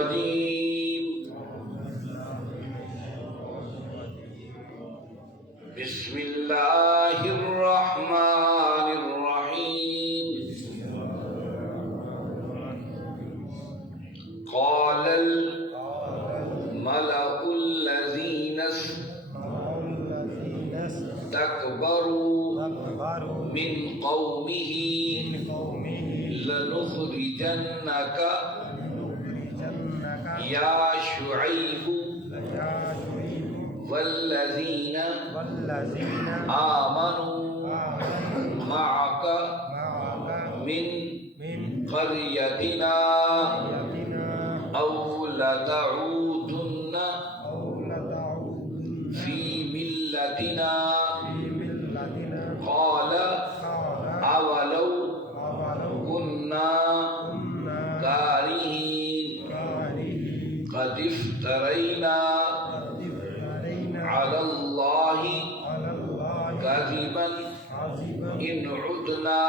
الرجيم بسم الله الرحمن الرحيم قال الملأ الذين استكبروا من قومه لنخرجنك يا شعيب والذين آمنوا معك من قريتنا أو لتعودن في ملتنا قال أولو كنا كارهين قد افترينا على الله كذبا إن عدنا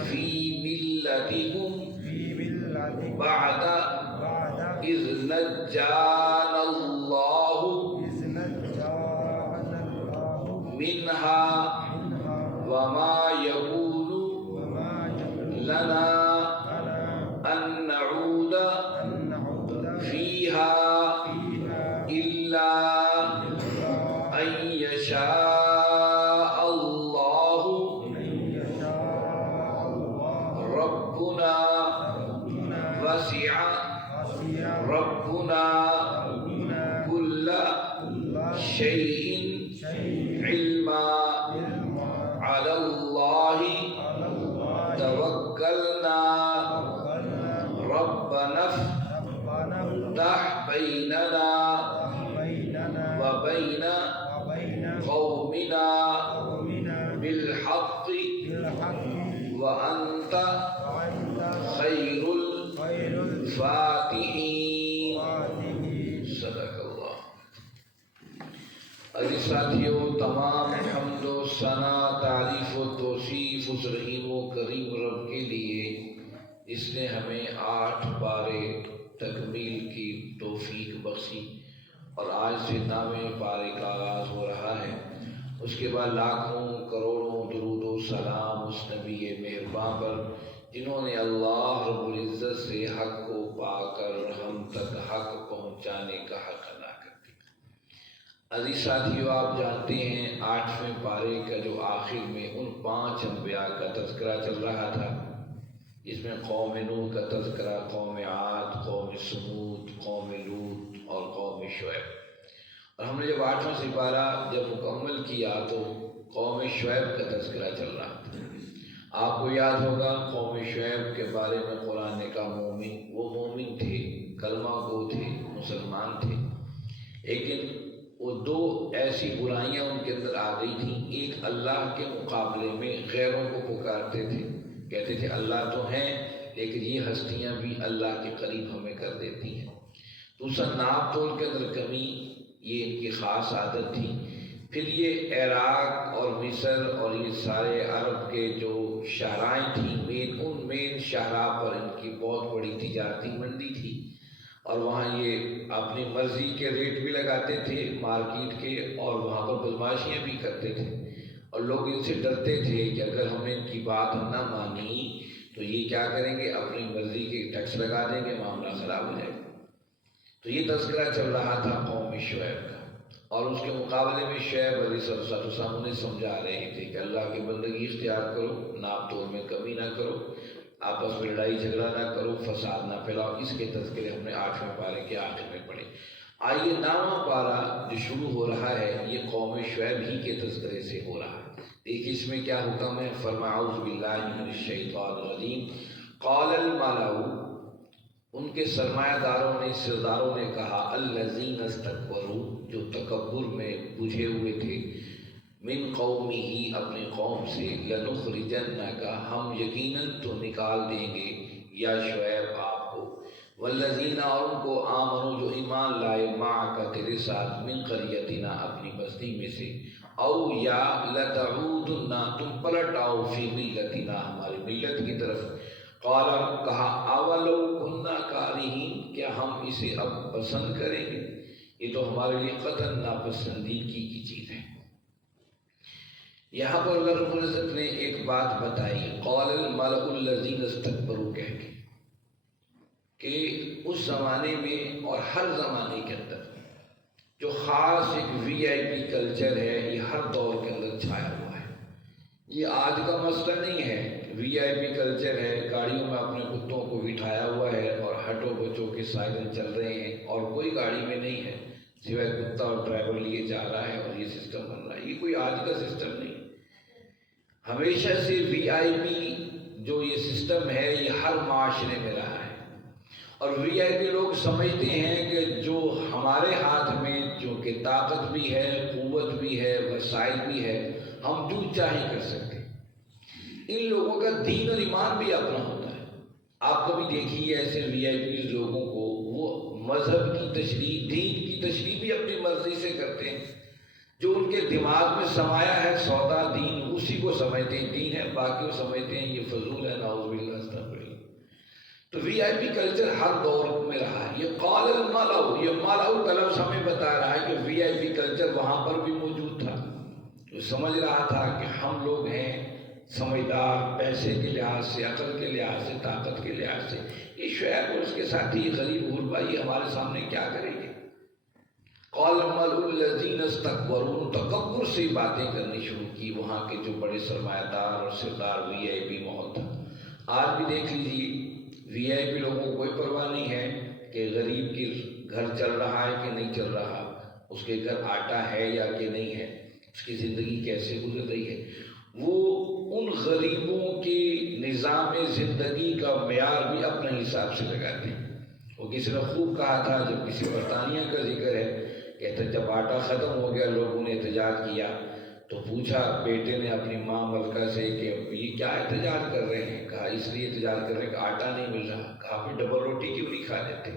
في ملتكم بعد إذ نجانا الله منها وما يكون لنا أن نعود فيها إلا أن يشاء الله ربنا وسع ربنا كل شيء علما على الله توكلنا ربنا افتح بيننا وبين قومنا بالحق وأنت خير الفاتحين صدق اللہ۔ عزیز ساتھیوں، تمام حمد و ثنا، تعریف و توصیف اس رحیم و کریم رب کے لیے جس نے ہمیں 8 پارے تکمیل کی توفیق بخشی اور آج سے 9ویں پارے کا آغاز ہو رہا ہے۔ اس کے بعد لاکھوں کروڑوں درود و سلام اس نبی مہرباں پر جنہوں نے اللہ رب العزت سے حق کو پا کر ہم تک حق پہنچانے کا حق ادا کر دیا۔ عزیز ساتھیوں، آپ جانتے ہیں 8ویں پارے کا جو آخر میں ان 5 انبیاء کا تذکرہ چل رہا تھا، جس میں قوم نوح کا تذکرہ، قوم عاد، قوم سمود، قوم لوط اور قوم شعیب۔ اور ہم نے جب 8واں سپارہ جب مکمل کیا تو قوم شعیب کا تذکرہ چل رہا تھا۔ آپ کو یاد ہوگا قوم شعیب کے بارے میں قرآن نے کہا مومن، وہ مومن تھے، کلمہ گو تھے، مسلمان تھے، لیکن وہ 2 ایسی برائیاں ان کے اندر آ گئی تھیں۔ ایک، اللہ کے مقابلے میں غیروں کو پکارتے تھے، کہتے تھے اللہ تو ہیں لیکن یہ ہستیاں بھی اللہ کے قریب ہمیں کر دیتی ہیں۔ دوسرا، ناپ تول کے اندر کمی، یہ ان کی خاص عادت تھی۔ پھر یہ عراق اور مصر اور یہ سارے عرب کے جو شاہراہیں تھیں، ان مین شاہراہ پر ان کی بہت بڑی تجارتی منڈی تھی، اور وہاں یہ اپنی مرضی کے ریٹ بھی لگاتے تھے مارکیٹ کے، اور وہاں پر بدماشیاں بھی کرتے تھے، اور لوگ ان سے ڈرتے تھے کہ اگر ہم نے ان کی بات نہ مانی تو یہ کیا کریں گے، اپنی مرضی کے ٹیکس لگا دیں گے، معاملہ خراب ہو جائے گا۔ تو یہ تذکرہ چل رہا تھا قوم شعیب کا، اور اس کے مقابلے میں شعیب علیہ السلام انہیں سمجھا رہے تھے کہ اللہ کی بندگی اختیار کرو، ناپ تول میں کمی نہ کرو، آپس میں لڑائی جھگڑا نہ کرو، فساد نہ پھیلاؤ۔ اس کے تذکرے ہم نے 8ویں پارے کے آخر میں پڑھے۔ آئیے 9واں پارہ جو شروع ہو رہا ہے یہ قوم شعیب ہی کے تذکرے سے ہو رہا ہے۔ دیکھیے اس میں کیا حکم ہے، فرمایا اعوذ باللہ من الشیطان الرجیم قال الملأ، ان کے سرمایہ داروں نے، سرداروں نے کہا، الذین استکبروا، جو تکبر میں بجھے ہوئے تھے، من قومہ، اپنی قوم سے، لنخرجنک، ہم یقیناً تو نکال دیں گے، یا شعیب آپ کو، والذین، اور ان کو، آمنوا، جو ایمان لائے، معک، تیرے ساتھ، من قریتنا، اپنی بستی میں سے، او یا لتعودن، تم پلٹ آؤ، فی ملتنا، ہماری ملت کی طرف۔ قال، کہا، اولو کننا کارہین، کیا ہم اسے اب پسند کریں گے؟ یہ تو ہمارے لیے قطعاً ناپسندیدگی کی چیز ہے۔ یہاں پر اللہ رب العزت نے ایک بات بتائی، قال الملأ الذین استکبروا کہہ کے، کہ اس زمانے میں اور ہر زمانے کے اندر جو خاص ایک وی آئی پی کلچر ہے، یہ ہر دور کے اندر چھایا ہوا ہے۔ یہ آج کا مسئلہ نہیں ہے، وی آئی پی کلچر ہے، گاڑیوں میں اپنے کتوں کو بٹھایا ہوا ہے اور ہٹو بچوں کے سائرن چل رہے ہیں اور کوئی گاڑی میں نہیں ہے سوائے کتا اور ڈرائیور لیے جا رہا ہے اور یہ سسٹم بن رہا ہے۔ یہ کوئی آج کا سسٹم نہیں، ہمیشہ سے وی آئی پی جو یہ سسٹم ہے یہ ہر معاشرے میں رہا ہے، اور وی آئی پی لوگ سمجھتے ہیں کہ جو ہمارے ہاتھ میں جو کہ طاقت بھی ہے، قوت بھی ہے، وسائل بھی ہے، ہم جو چاہیں کر سکتے ہیں۔ ان لوگوں کا دین اور ایمان بھی اپنا ہوتا ہے۔ آپ کبھی دیکھیے ایسے وی آئی پی لوگوں کو، وہ مذہب کی تشریح، دین کی تشریح بھی اپنی مرضی سے کرتے ہیں۔ جو ان کے دماغ میں سمایا ہے سودا دین، اسی کو سمجھتے ہیں دین ہے، باقی وہ سمجھتے ہیں یہ فضول ہے، نعوذ باللہ استغفر اللہ۔ تو وی آئی پی کلچر ہر دور میں رہا ہے۔ یہ قال الملأ، یہ ملأ کا لفظ ہمیں بتا رہا ہے کہ وی آئی پی کلچر وہاں پر بھی موجود تھا۔ وہ سمجھ رہا تھا کہ ہم لوگ ہیں سمجھدار، پیسے کے لحاظ سے، عقل کے لحاظ سے، طاقت کے لحاظ سے، یہ شعیب اور اس کے ساتھی غریب غربا یہ ہمارے سامنے کیا کریں گے؟ قال الملأ الذین استکبروا، تکبر سے باتیں کرنی شروع کی وہاں کے جو بڑے سرمایہ دار اور سردار وی آئی پی ماحول تھا۔ آج بھی دیکھ لیجیے، وی آئی پی لوگوں کو کوئی پرواہ نہیں ہے کہ غریب کے گھر چل رہا ہے کہ نہیں چل رہا، اس کے گھر آٹا ہے یا کہ نہیں ہے، اس کی زندگی کیسے گزر رہی ہے۔ وہ ان غریبوں کے نظام زندگی کا معیار بھی اپنے حساب سے لگاتے ہیں۔ وہ کسی نے خوب کہا تھا، جب کسی برطانیہ کا ذکر ہے، کہتے جب آٹا ختم ہو گیا لوگوں نے احتجاج کیا تو پوچھا بیٹے نے اپنی ماں ملکہ سے کہ یہ کیا احتجاج کر رہے ہیں؟ کہا اس لیے احتجاج کر رہے ہیں کہ آٹا نہیں مل رہا۔ کہا پھر ڈبل روٹی کیوں نہیں کھا لیتے؟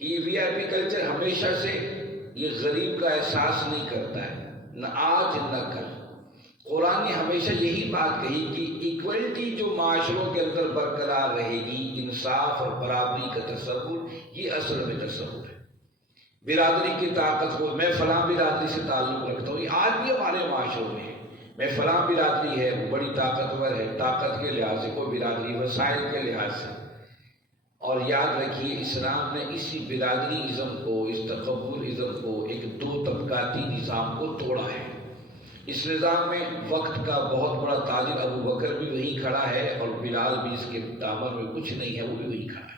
یہ وی آئی پی کلچر ہمیشہ سے یہ غریب کا احساس نہیں کرتا ہے، نہ آج نہ کل۔ قرآن نے ہمیشہ یہی بات کہی کہ ایکویلٹی جو معاشروں کے اندر برقرار رہے گی، انصاف اور برابری کا تصور، یہ اصل میں تصور ہے۔ برادری کی طاقت کو، میں فلاں برادری سے تعلق رکھتا ہوں، یہ آج بھی ہمارے معاشروں میں ہے، میں فلاں برادری ہے وہ بڑی طاقتور ہے، طاقت کے لحاظ سے، کوئی برادری وسائل کے لحاظ سے۔ اور یاد رکھیے اسلام نے اسی برادری ازم کو، اس تکبر ازم کو، ایک دو طبقاتی نظام کو توڑا ہے۔ اس نظام میں وقت کا بہت بڑا تاجر ابو بکر بھی وہیں کھڑا ہے اور بلال بھی اس کے دامن میں کچھ نہیں ہے، وہ بھی وہیں کھڑا ہے۔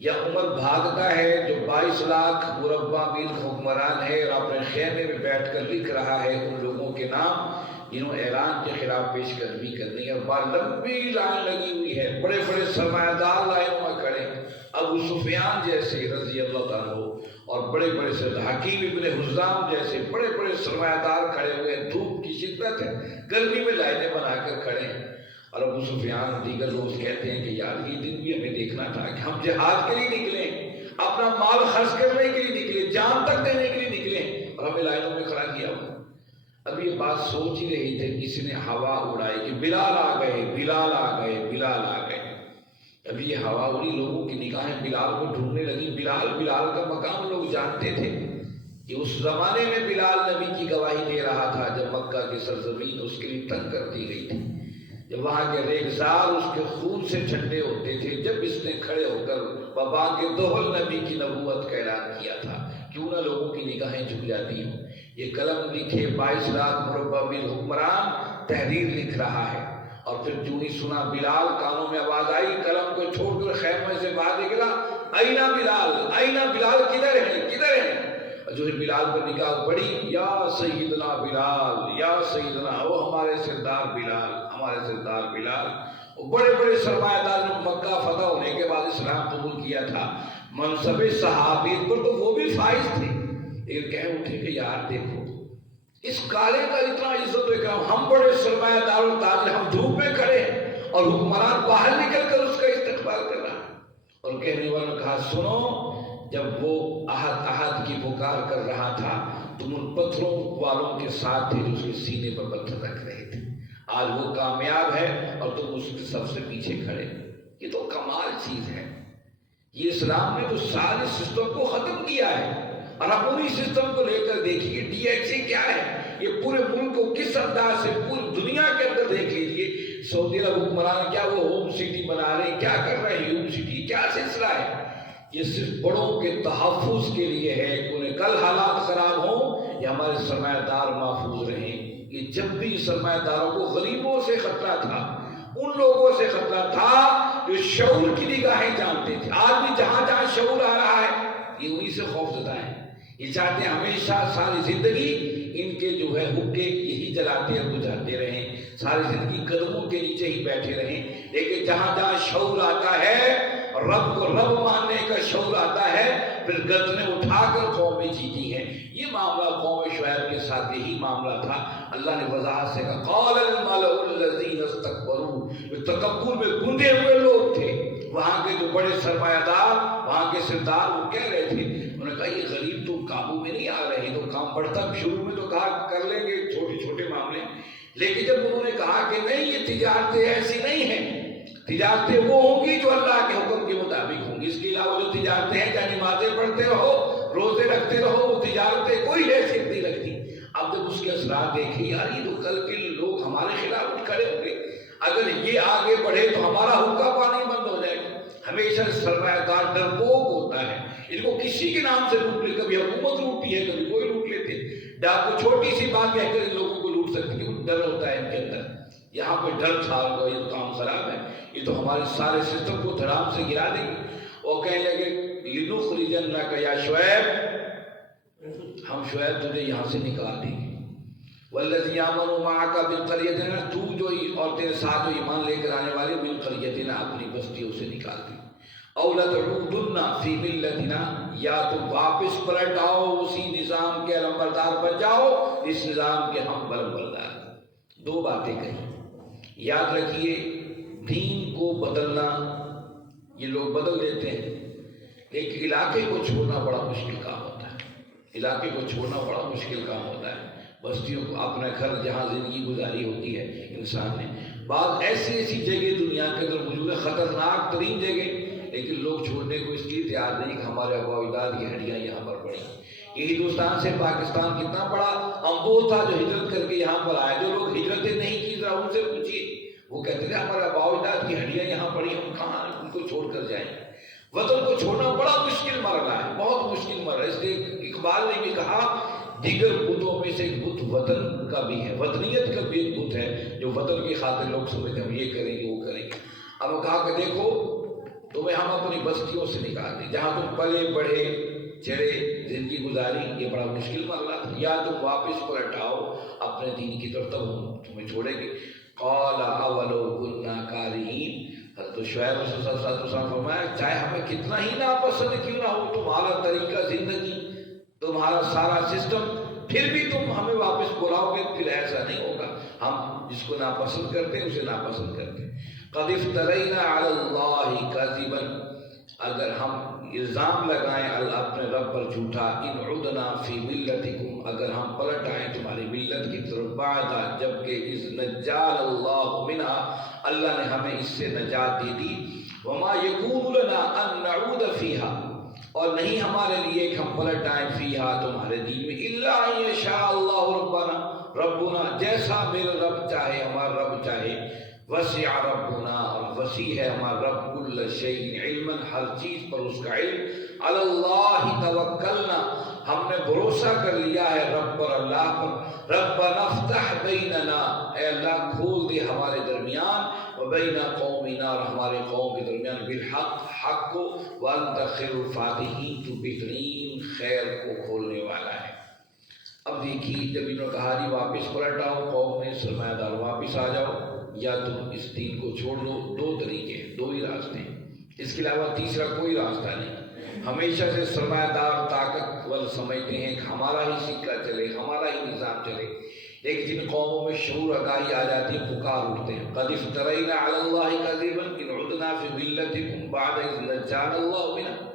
یا عمر بھاگتا ہے جو 22 لاکھ مربع میل حکمران ہے اور اپنے خیمے میں بیٹھ کر لکھ رہا ہے ان لوگوں کے نام جنہوں نے اعلان کے خلاف پیش قدمی کرنی ہے، اور بار لمبی لائن لگی ہوئی ہے، بڑے بڑے سرمایہ دار لائنوں میں کھڑے ہیں، ابو سفیان جیسے رضی اللہ تعالیٰ اور بڑے بڑے حکیم ابن حزام جیسے بڑے بڑے سرمایہ دار کھڑے ہوئے، دھوپ کی شدت ہے، گرمی میں لائنیں بنا کر کھڑے ہیں۔ اور ابو سفیان دیگر لوگ کہتے ہیں کہ یار یہ دن بھی ہمیں دیکھنا تھا کہ ہم جہاد کے لیے نکلیں، اپنا مال خرچ کرنے کے لیے نکلے، جان تک دینے کے لیے نکلے، اور ہمیں لائنوں میں کھڑا کیا ہوا۔ اب یہ بات سوچ ہی رہی تھے، کسی نے ہوا اڑائی کہ بلال آ گئے، بلال آ گئے، بلال آ گئے۔ اب یہ ہوا اڑی، لوگوں کی نگاہیں بلال کو ڈھونڈنے لگی۔ بلال کا مقام لوگ جانتے تھے کہ اس زمانے میں بلال نبی کی گواہی دے رہا تھا جب مکہ کی سرزمین اس کے لیے تنگ کر دی گئی تھی، جب وہاں کے ریگزار اس کے خون سے ٹھنڈے ہوتے تھے، جب اس نے کھڑے ہو کر وبا کے دوہل نبی کی نبوت کا اعلان کیا تھا، کیوں نہ لوگوں کی نگاہیں جھک جاتی ہوں۔ یہ قلم لکھے 22 لاکھ مربع میل حکمران تحریر لکھ رہا ہے، اور پھر جو ہی سنا بلال، کانوں میں آواز آئی، قلم کو چھوڑ کر خیمے سے باہر نکلا، اینا بلال، اینا بلال، کدھر ہے، کدھر ہے؟ جو ہی بلال پر نگاہ پڑی، یا سیدنا بلال، یا سیدنا، وہ ہمارے سردار بلال، ہمارے سردار بلال۔ وہ بڑے بڑے سرمایہ دار نے مکہ فتح ہونے کے بعد اسلام قبول کیا تھا، منصب صحابیت پر تو وہ بھی فائز تھے، لیکن کہہ اٹھے کہ یار دیکھو اس کالے کا اتنا عزت و اکرام، ہم بڑے سرمایہ دار اور تاجر، ہم دھوپ میں کھڑے ہیں اور حکمران باہر نکل کر اس کا استقبال کر رہا ہے۔ اور کہنے والوں نے کہا سنو، جب وہ احد احد کی پکار کر رہا تھا تم ان پتھروں والوں کے ساتھ تھے جو اس کے سینے پر پتھر رکھ رہے تھے، آج وہ کامیاب ہے اور تم اس کے سب سے پیچھے کھڑے۔ یہ تو کمال چیز ہے یہ اسلام نے تو سارے سسٹم کو ختم کیا ہے، اور آپ انہی سسٹم کو لے کر دیکھیے ڈی ایچ اے کیا ہے، یہ پورے ملک کو کس انداز سے پوری دنیا کے اندر دیکھ لیجیے، سعودی عرب حکمران کیا وہ ہوم سٹی بنا رہے ہیں، کیا کر رہے ہیں، ہوم سٹی کیا سلسلہ ہے؟ یہ صرف بڑوں کے تحفظ کے لیے ہے کہ انہیں کل حالات خراب ہوں یا ہمارے سرمایہ دار محفوظ رہیں۔ یہ جب بھی سرمایہ داروں کو غریبوں سے خطرہ تھا، ان لوگوں سے خطرہ تھا جو شعور کی نگاہیں جانتے تھے۔ آج بھی جہاں جہاں شعور آ رہا ہے یہ انہی سے خوف زدہ ہے، یہ چاہتے ہیں ہمیشہ ساری زندگی ان کے جو ہے حقے یہی جلاتے اور بجھاتے رہیں، ساری زندگی قدموں کے نیچے ہی بیٹھے رہیں۔ لیکن جہاں جہاں شعور آتا ہے، رب کو رب ماننے کا شعور آتا ہے، پھر گردنیں اٹھا کر قومیں جیتی ہیں۔ یہ معاملہ قوم شعیب کے ساتھ یہی معاملہ تھا۔ اللہ نے وضاحت سے کہا قال الملأ الذین استکبروا، جو تکبر میں گندے ہوئے لوگ تھے، وہاں کے جو بڑے سرمایہ دار، وہاں کے سردار، وہ کہہ رہے تھے، انہوں نے کہا یہ غریب تو قابو میں نہیں آ رہے، تو کام بڑھتا، شروع میں تو کہا کر لیں گے چھوٹے چھوٹے معاملے، لیکن جب انہوں نے کہا کہ نہیں یہ تجارتیں ایسی نہیں ہیں، تجارتیں وہ ہوں گی جو اللہ کے حکم کے مطابق ہوں گی، اس کے علاوہ جو تجارتیں ہیں چاہے نمازیں پڑھتے رہو، روزے رکھتے رہو، وہ تجارتیں کوئی حیثیت نہیں رکھتی۔ اب جب اس کے اثرات دیکھیں، یار یہ تو کل کے لوگ ہمارے خلاف اٹھ کھڑے ہوں گے، اگر یہ آگے بڑھے تو ہمارا حقہ پانی بند ہو جائے گا۔ ہمیشہ سرمایہ دار ڈرپوک ہوتا ہے، ان کو کسی کے نام سے لوٹ لے، کبھی حکومت لوٹی ہے کبھی کوئی لوٹ لیتے، ڈاکو چھوٹی سی بات کہہ کر ان لوگوں کو لوٹ سکتے ہیں، ڈر ہوتا ہے ان کے اندر۔ یہاں پہ ڈر تھا ہوگا یہ تو کام خراب ہے، یہ تو ہمارے سارے سسٹم کو دھڑام سے گرا دیں گے۔ اور کہنے لگے لنخرجنک یا شعیب، ہم شعیب تجھے یہاں سے نکال دیں گے، والذی آمنوا معک من قریتنا، تو جو اور تیرے ساتھ جو ایمان لے کر آنے والے من قریتنا اپنی بستیوں سے نکال دیں، او لتعودن فی ملتنا، یا تم واپس پلٹ آؤ اسی نظام کے علمبردار بن جاؤ، اس نظام کے ہم علمبردار۔ دو باتیں کہیں، یاد رکھیے دین کو بدلنا یہ لوگ بدل دیتے ہیں، ایک علاقے کو چھوڑنا بڑا مشکل کام ہوتا ہے، علاقے کو چھوڑنا بڑا مشکل کام ہوتا ہے، بستیوں کو، اپنا گھر جہاں زندگی گزاری ہوتی ہے انسان نے، بعض ایسی ایسی جگہ دنیا کے اندر موجود ہے خطرناک ترین جگہ، لیکن لوگ چھوڑنے کو اس لیے تیار نہیں کہ ہمارے آباء و اجداد کی ہڈیاں یہاں پر پڑی۔ یہ ہندوستان سے پاکستان کتنا بڑا امبور تھا جو ہجرت کر کے یہاں پر آئے، جو لوگ ہجرتیں نہیں کی ذرا ان سے پوچھیے، وہ کہتے تھے ہمارے آباء و اجداد کی ہڈیاں یہاں پڑی، ہم کہاں ان کو چھوڑ کر جائیں۔ وطن کو چھوڑنا بڑا مشکل مرحلہ ہے، بہت مشکل مرحلہ، اس لیے اقبال نے بھی کہا دیگر بتوں میں سے ایک بت وطن کا بھی ہے، وطنیت کا بھی ایک بت ہے جو وطن کی خاطر لوگ سمجھتے ہیں ہم یہ کریں گے وہ کریں گے۔ اب وہ کہا کہ دیکھو تمہیں ہم اپنی بستیوں سے نکال دیں، جہاں تم پلے بڑھے چڑھے زندگی گزاری، یہ بڑا مشکل مرحلہ تھا، یا تم واپس پلٹ آؤ اپنے دین کی طرف، تب ہم تمہیں چھوڑیں گے۔ قال اولو کنا کارہین، حضرت شعیب صلی اللہ علیہ وسلم فرمایا چاہے ہمیں کتنا ہی ناپسند کیوں نہ ہو تمہارا طریقہ زندگی، تمہارا سارا سسٹم، پھر بھی تم ہمیں واپس بلاؤ گے، پھر ایسا نہیں ہوگا، ہم جس کو ناپسند کرتے ہیں اسے ناپسند کرتے ہیں۔ قد افترینا علی اللہ کذبا، اگر ہم الزام لگائیں اپنے رب پر جھوٹا، ان عدنا فی ملتکم، اگر ہم پلٹ آئیں تمہاری ملت کی طرف، بعد جبکہ اذ نجانا اللہ منہا، اللہ نے ہمیں اس سے نجات دے دی، وما یکون لنا ان نعود فیہا، اور نہیں ہمارے لیے کہ ہم پلٹ آئیں فیہا تمہارے دین میں، الا ان یشاء اللہ ربنا، جیسا میرا رب چاہے، ہمارا رب چاہے، وسع ربنا، اور وسیع ہے ہمارا رب، کل شیء علما، ہر چیز پر اس کا علم، علی اللہ توکلنا، ہم نے بھروسہ کر لیا ہے رب پر، اللہ پر، ربنا افتح بیننا، اے اللہ کھول دے ہمارے درمیان، وبین قومنا، اور ہمارے قوم کے درمیان، بالحق، حق کو، وانت خیر الفاتحین، تو بہترین خیر کو کھولنے والا ہے۔ اب دیکھیے جب انہوں نے کہا جی واپس پلٹ آؤ، قوم نے، سرمایہ دار واپس آ جاؤ یا تم اس دین کو چھوڑ دو، دو طریقے، دو ہی راستے ہیں، اس کے علاوہ تیسرا کوئی راستہ نہیں۔ ہمیشہ سے سرمایہ دار طاقتور سمجھتے ہیں کہ ہمارا ہی سکہ چلے، ہمارا ہی نظام چلے، لیکن جن قوموں میں شعور آگاہی آ جاتی ہے پکار اٹھتے ہیں، قد افترینا علی اللہ کذبا ان عدنا فی ملتکم بعد اذ نجانا اللہ منہا،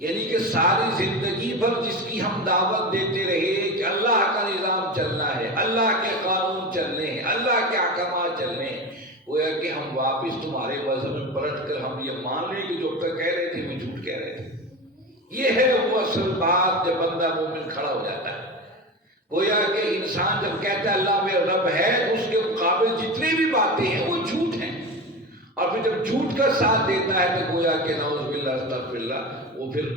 یعنی کہ ساری زندگی بھر جس کی ہم دعوت دیتے رہے کہ اللہ کا نظام چلنا ہے، اللہ کے قانون چلنے ہیں، اللہ کے احکامات چلنے ہیں، وہ ہے کہ ہم واپس تمہارے مذہب میں پلٹ کر ہم یہ مان لیں کہ جو اب تک کہہ رہے تھے تھے، میں جھوٹ کہہ رہے تھے. یہ ہے وہ اصل بات جب بندہ مومن کھڑا ہو جاتا ہے. گویا کہ انسان جب کہتا ہے اللہ میرا رب ہے، اس کے مقابل جتنی بھی باتیں ہیں وہ جھوٹ ہیں. اور پھر جب جھوٹ کا ساتھ دیتا ہے تو گویا کہ نعوذ باللہ استغفر اللہ، وہ پھر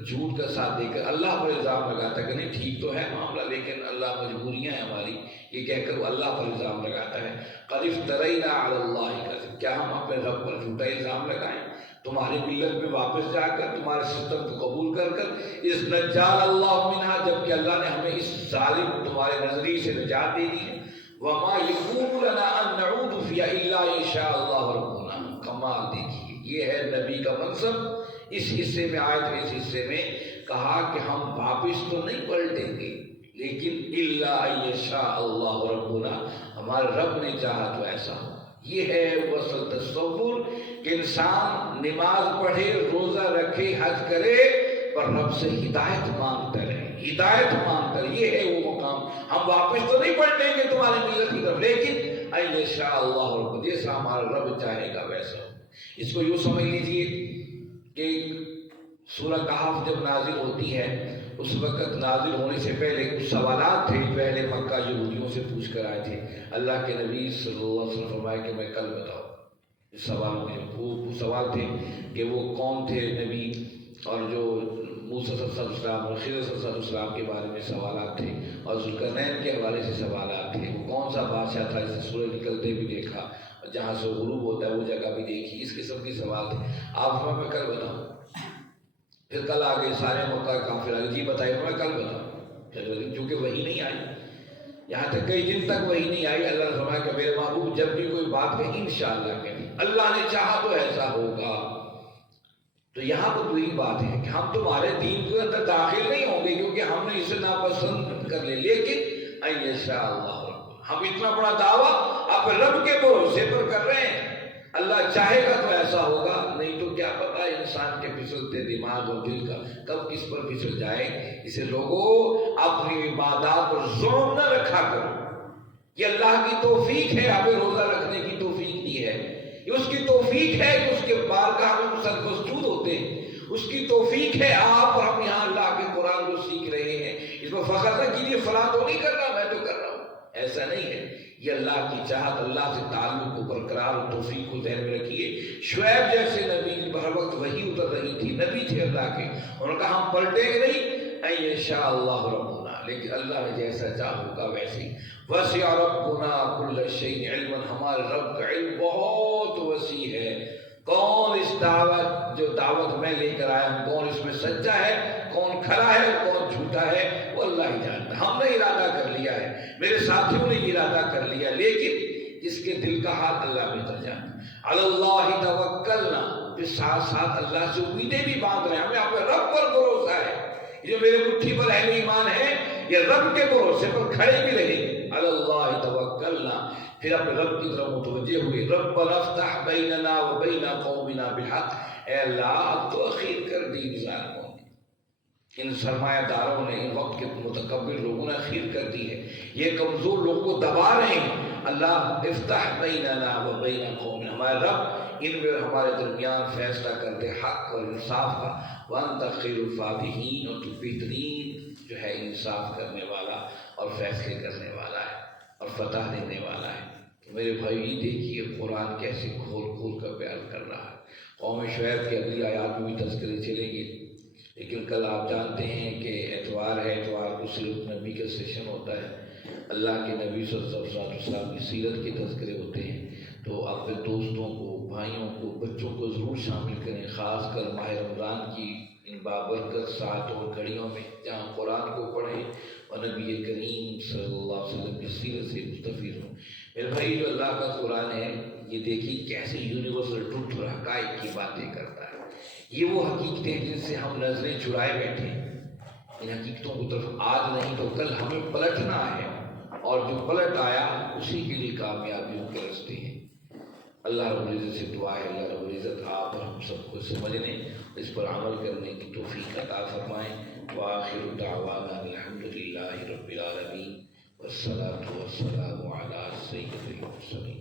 جھوٹ کا ساتھ دے کر اللہ پر الزام لگاتا ہے کہ نہیں ٹھیک تو ہے معاملہ لیکن اللہ مجبوریاں ہیں ہماری، یہ کہہ کر وہ اللہ پر الزام لگاتا ہے. قد افترینا علی اللہ کذب، کیا ہم اپنے رب پر جھوٹا الزام لگائیں؟ تمہاری ملت میں واپس جا کر، تمہارے سسٹم کو قبول کر کر، اس نجال اللہ منہا، جبکہ اللہ نے ہمیں اس ظالم تمہارے نظریے سے نجات دے دی ہے. وما یکون لنا ان نعود فیہا الا ان شاء اللہ ربنا. کمال دیکھیے، یہ ہے نبی کا منصب. اس حصے میں آیت میں، اس حصے میں کہا کہ ہم واپس تو نہیں پلٹیں گے لیکن الا ان شاء اللہ ربنا، ہمارے رب نے چاہا تو ایسا ہو. یہ ہے وہ اصل تصور کہ انسان نماز پڑھے، روزہ رکھے، حج کرے، پر رب سے ہدایت مانگتا رہے، ہدایت مانگتا رہے. یہ ہے وہ مقام. ہم واپس تو نہیں پلٹیں گے تمہاری ملت کی طرف، لیکن ان شاء اللہ رب، جیسا ہمارا رب چاہے گا ویسا ہو. اس کو یوں سمجھ لیجئے کہ سورہ کہف جب نازل ہوتی ہے، اس وقت نازل ہونے سے پہلے کچھ سوالات تھے جو اہل مکہ یہودیوں سے پوچھ کر آئے تھے. اللہ کے نبی صلی اللہ علیہ وسلم فرمایا کہ میں کل بتاؤں. اس سوالوں میں وہ سوال تھے کہ وہ کون تھے نبی، اور جو موسیٰ صلی اللہ علیہ وسلم اور خضر صلی اللہ علیہ وسلم کے بارے میں سوالات تھے، اور ذوالقرنین کے حوالے سے سوالات تھے. وہ کون سا بادشاہ تھا جس سے سورج نکلتے بھی دیکھا، جہاں سے غروب ہوتا ہے وہ جگہ بھی دیکھی. اس قسم کے سوال تھے. آپ میں کل بتاؤں. پھر کل آگے سارے مکہ کافر آگے جی بتائیے، میں کل بتاؤں. چونکہ وہی نہیں آئی، یہاں تک کئی دن تک وہی نہیں آئی. اللہ نے فرمایا کہ میرے محبوب جب بھی کوئی بات کہے انشاءاللہ کہے، اللہ نے چاہا تو ایسا ہوگا. تو یہاں پر وہی بات ہے کہ ہم تمہارے دین کے اندر داخل نہیں ہوں گے کیونکہ ہم نے اسے ناپسند کر لیا، لیکن ان شاء اللہ رب، ہم اتنا بڑا دعویٰ آپ رب کے بھروسے پر کر رہے ہیں. اللہ چاہے گا تو ایسا ہوگا، نہیں تو کیا پتا انسان کے پھسلتے دماغ اور دل کا کب کس پر پھسل جائے. اسے لوگوں اپنی عبادات پر ظلم نہ رکھا کرو. یہ اللہ کی توفیق ہے، ہمیں روزہ رکھنے کی توفیق دی ہے. یہ اس کی توفیق ہے کہ اس کے بارگاہ میں سرمسجود ہوتے ہیں. اس کی توفیق ہے آپ اور ہم یہاں اللہ کے قرآن کو سیکھ رہے ہیں. اس میں فخر نہ کیجیے فلاں تو نہیں کر رہا، میں تو کر رہا ہوں. ایسا نہیں ہے. یہ اللہ کی چاہت، اللہ سے تعلق کو برقرار اور توفیق کو ذہن میں رکھیے. شعیب جیسے نبی بر وقت وحی اتر رہی تھی، نبی تھے اللہ کے، انہوں نے کہا ہم پلٹیں گے نہیں ان شاء اللہ ربنا، لیکن اللہ نے جیسا چاہا ہوگا ویسے ہی. وسع ربنا کل شیء علما، ہمارے رب کا علم بہت وسیع ہے. کون اس دعوت جو دعوت میں لے کر آیا ہوں، کون اس میں سچا ہے، کون کھڑا ہے، کون جھوٹا ہے، وہ اللہ ہی جانتا ہے. ہم نے ارادہ کر لیا ہے، میرے ساتھیوں نے ارادہ کر لیا، لیکن اس کے دل کا حال اللہ بہتر جانتا ہے. علی اللہ توکلنا، پھر ساتھ ساتھ اللہ سے امیدیں بھی باندھ رہے ہیں. ہمیں اپنے رب پر بھروسہ ہے. جو میرے مٹھی پر اہل ایمان ہے یہ رب کے بھروسے پر کھڑے بھی رہے. علی اللہ توکلنا، پھر اپنے رب کی طرف متوجہ ہوئے. ربنا افتح بیننا و بین قومنا بالحق، اے اللہ اب تو اخیر کر دی ظالموں نے، ان سرمایہ داروں نے، ان وقت کے متکبر لوگوں نے اخیر کر دی ہے. یہ کمزور لوگوں کو دبا رہے ہیں. اللہ افتح بیننا و بین قومنا، ہمارے رب ان میں ہمارے درمیان فیصلہ کر دے حق اور انصاف کا. وانت خیر الفاتحین، اور تو بہترین جو ہے انصاف کرنے والا اور فیصلے کرنے والا ہے اور فتح دینے والا ہے. میرے بھائی دیکھیے قرآن کیسے کھول کھول کر بیان کر رہا ہے. قوم شعیب کی اگلی آیات میں بھی تذکرے چلیں گے، لیکن کل آپ جانتے ہیں کہ اتوار ہے، اتوار کو صرف نبی کا سیشن ہوتا ہے. اللہ کے نبی صلی اللہ علیہ وسلم کی سیرت کے تذکرے ہوتے ہیں. تو اپنے دوستوں کو، بھائیوں کو، بچوں کو ضرور شامل کریں، خاص کر ماہ رمضان کی ان بابرکت ساعتوں اور گھڑیوں میں جہاں قرآن کو پڑھیں اور نبی کریم صلی اللہ علیہ وسلم کی سیرت سے مستفید ہوں. میرے بھائی جو اللہ کا قرآن ہے یہ دیکھیے کیسے یونیورسل ٹروتھ اور حقائق کی باتیں کرتا ہے. یہ وہ حقیقتیں جن سے ہم نظریں چرائے بیٹھے ہیں. ان حقیقتوں کی طرف آج نہیں تو کل ہمیں پلٹنا ہے، اور جو پلٹ آیا اسی کے لیے کامیابیوں کے راستے ہیں. اللہ رب العزت سے دعا ہے اللہ رب العزت آپ اور ہم سب کو سمجھنے، اس پر عمل کرنے کی توفیق عطا فرمائیں. وآخر دعوانا الحمدللہ رب العالمین، والصلاة والسلام علی سید المرسلین.